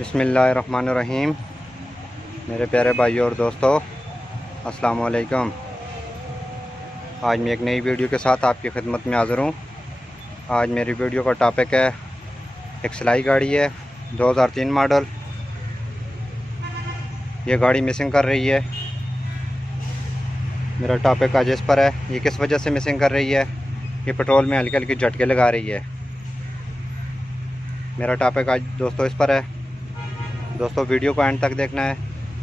बिस्मिल्लाहिर्रहमानिर्रहीम। मेरे प्यारे भाइयों और दोस्तों, अस्सलाम वालेकुम। आज मैं एक नई वीडियो के साथ आपकी खिदमत में हाज़िर हूँ। आज मेरी वीडियो का टॉपिक है, एक सिलाई गाड़ी है 2003 मॉडल। ये गाड़ी मिसिंग कर रही है। मेरा टॉपिक आज इस पर है, ये किस वजह से मिसिंग कर रही है। ये पेट्रोल में हल्के हल्के झटके लगा रही है। मेरा टॉपिक आज दोस्तों इस पर है। दोस्तों वीडियो को एंड तक देखना है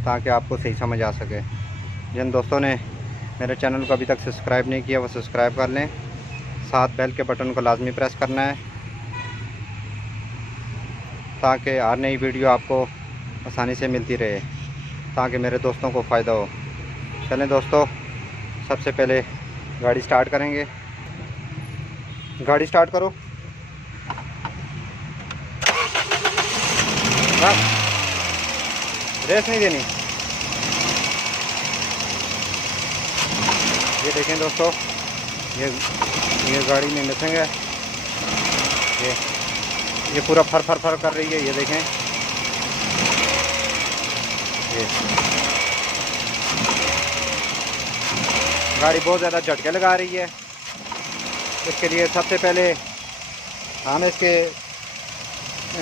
ताकि आपको सही समझ आ सके। जिन दोस्तों ने मेरे चैनल को अभी तक सब्सक्राइब नहीं किया वो सब्सक्राइब कर लें। साथ बेल के बटन को लाजमी प्रेस करना है ताकि हर नई वीडियो आपको आसानी से मिलती रहे, ताकि मेरे दोस्तों को फ़ायदा हो। चलें दोस्तों, सबसे पहले गाड़ी स्टार्ट करेंगे। गाड़ी स्टार्ट करो। बस रेस नहीं देनी। ये देखें दोस्तों, ये गाड़ी में मिसिंग है। ये पूरा फर फर फर कर रही है। ये देखें, ये गाड़ी बहुत ज़्यादा झटके लगा रही है। इसके लिए सबसे पहले हम इसके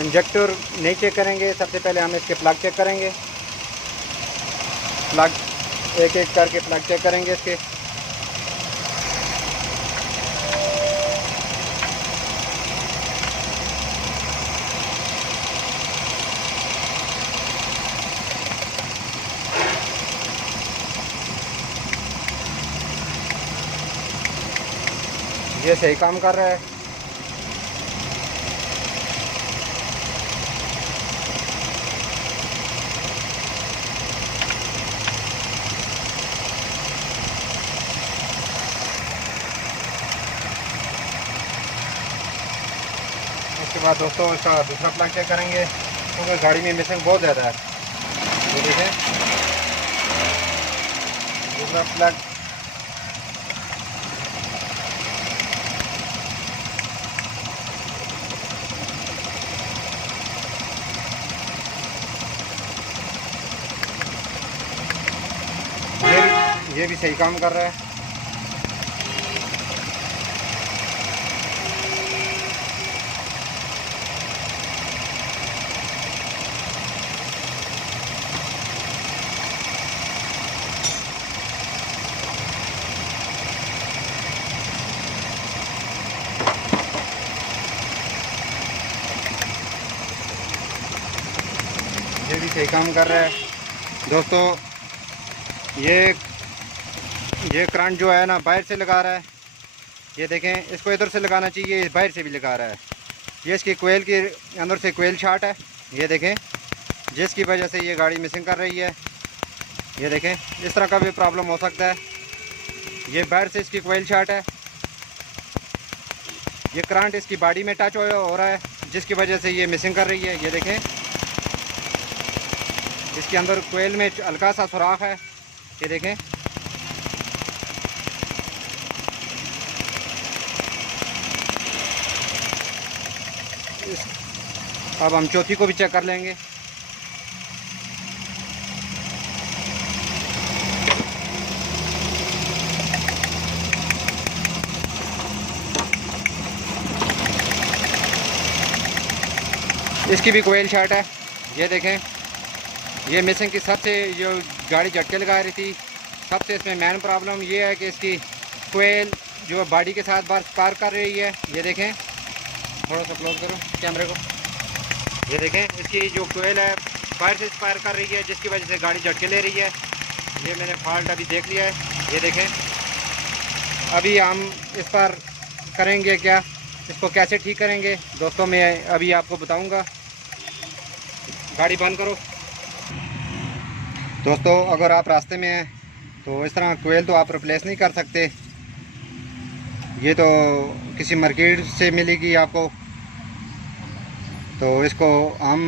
इंजेक्टर नहीं चेक करेंगे। सबसे पहले हम इसके प्लग चेक करेंगे। प्लग एक एक करके प्लग चेक करेंगे इसके। ये सही काम कर रहा है। उसके बाद दोस्तों इसका दूसरा प्लग चेक करेंगे, क्योंकि गाड़ी में मिसिंग बहुत ज़्यादा है। ये देखें, दूसरा प्लग। ये भी सही काम कर रहा है। ये भी सही काम कर रहा है दोस्तों। ये करंट जो है ना बाहर से लगा रहा है। ये देखें, इसको इधर से लगाना चाहिए, बाहर से भी लगा रहा है। ये इसकी कोयल के अंदर से कोयल शॉर्ट है। ये देखें, जिसकी वजह से ये गाड़ी मिसिंग कर रही है। ये देखें, इस तरह का भी प्रॉब्लम हो सकता है। ये बाहर से इसकी कोयल शॉर्ट है। ये करंट इसकी बॉडी में टच हो रहा है, जिसकी वजह से ये मिसिंग कर रही है। ये देखें, इसके अंदर कोयल में हल्का सा सुराख है। ये देखें, अब हम चौथी को भी चेक कर लेंगे। इसकी भी कोयल शॉर्ट है। ये देखें, ये मिसिंग की सबसे जो गाड़ी झटके लगा रही थी, सबसे इसमें मेन प्रॉब्लम ये है कि इसकी कोयल जो बॉडी के साथ बार पार कर रही है। ये देखें, थोड़ा सा क्लोज करो कैमरे को। ये देखें, इसकी जो कोयल है बाहर से फायर कर रही है, जिसकी वजह से गाड़ी झटके ले रही है। ये मैंने फॉल्ट अभी देख लिया है। ये देखें, अभी हम इस पर करेंगे क्या, इसको कैसे ठीक करेंगे दोस्तों, मैं अभी आपको बताऊंगा। गाड़ी बंद करो दोस्तों। अगर आप रास्ते में हैं तो इस तरह कोयल तो आप रिप्लेस नहीं कर सकते। ये तो किसी मार्केट से मिलेगी आपको। तो इसको हम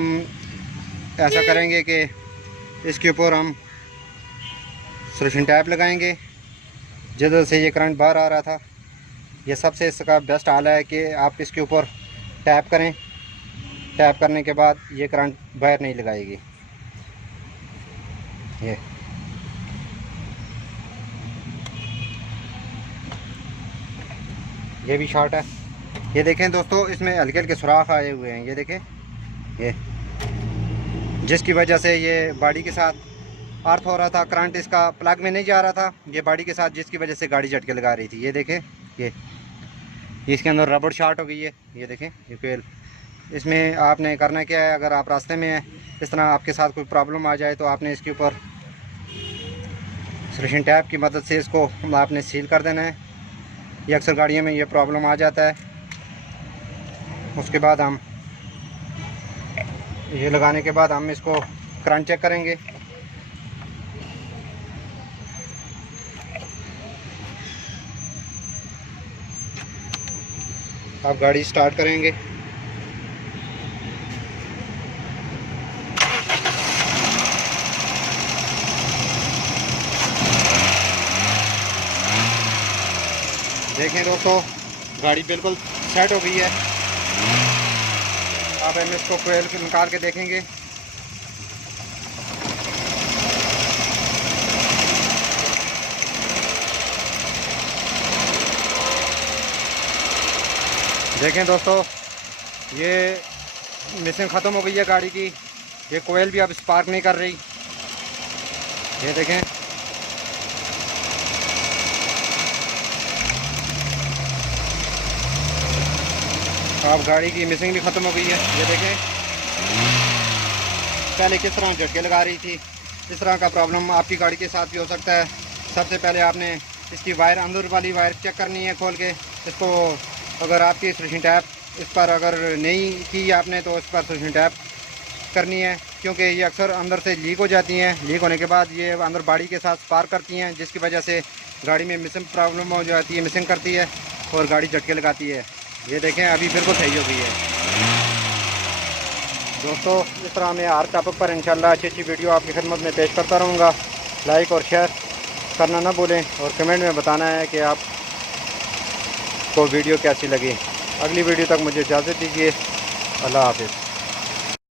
ऐसा करेंगे कि इसके ऊपर हम सोल्यूशन टैप लगाएंगे। जिधर से ये करंट बाहर आ रहा था, ये सबसे इसका बेस्ट हाल है कि आप इसके ऊपर टैप करें टैप करने के बाद ये करंट बाहर नहीं लगाएगी। ये भी शॉर्ट है। ये देखें दोस्तों, इसमें हल्के हल्के सुराख आए हुए हैं, ये देखें, ये जिसकी वजह से ये बॉडी के साथ अर्थ हो रहा था, करंट इसका प्लग में नहीं जा रहा था, ये बॉडी के साथ, जिसकी वजह से गाड़ी झटके लगा रही थी। ये देखें, ये इसके अंदर रबड़ शॉर्ट हो गई है। ये देखें, ये फेल। इसमें आपने करना क्या है, अगर आप रास्ते में इस तरह आपके साथ कोई प्रॉब्लम आ जाए तो आपने इसके ऊपर सॉल्यूशन टैप की मदद से इसको आपने सील कर देना है। ये अक्सर गाड़ियों में ये प्रॉब्लम आ जाता है। उसके बाद हम ये लगाने के बाद हम इसको करंट चेक करेंगे। आप गाड़ी स्टार्ट करेंगे, देखें दोस्तों, गाड़ी बिल्कुल सेट हो गई है। अब हम इसको कोयल निकाल के देखेंगे। देखें दोस्तों, ये मिसिंग ख़त्म हो गई है गाड़ी की। ये कोयल भी अब स्पार्क नहीं कर रही। ये देखें, अब गाड़ी की मिसिंग भी ख़त्म हो गई है। ये देखें, पहले किस तरह झटके लगा रही थी, इस तरह का प्रॉब्लम आपकी गाड़ी के साथ भी हो सकता है। सबसे पहले आपने इसकी वायर, अंदर वाली वायर चेक करनी है खोल के इसको। अगर आपकी सॉल्यूशन टैप इस पर अगर नहीं की आपने तो इस पर सॉल्यूशन टैप करनी है, क्योंकि ये अक्सर अंदर से लीक हो जाती हैं। लीक होने के बाद ये अंदर बॉडी के साथ स्पार्क करती हैं, जिसकी वजह से गाड़ी में मिसिंग प्रॉब्लम हो जाती है, मिसिंग करती है और गाड़ी झटके लगाती है। ये देखें, अभी बिल्कुल सही हो गई है दोस्तों। इस तरह मैं हर टॉपिक पर इंशाल्लाह अच्छी अच्छी वीडियो आपकी खिदमत में पेश करता रहूँगा। लाइक और शेयर करना ना भूलें और कमेंट में बताना है कि आप को वीडियो कैसी लगी। अगली वीडियो तक मुझे इजाज़त दीजिए। अल्लाह हाफ़िज़।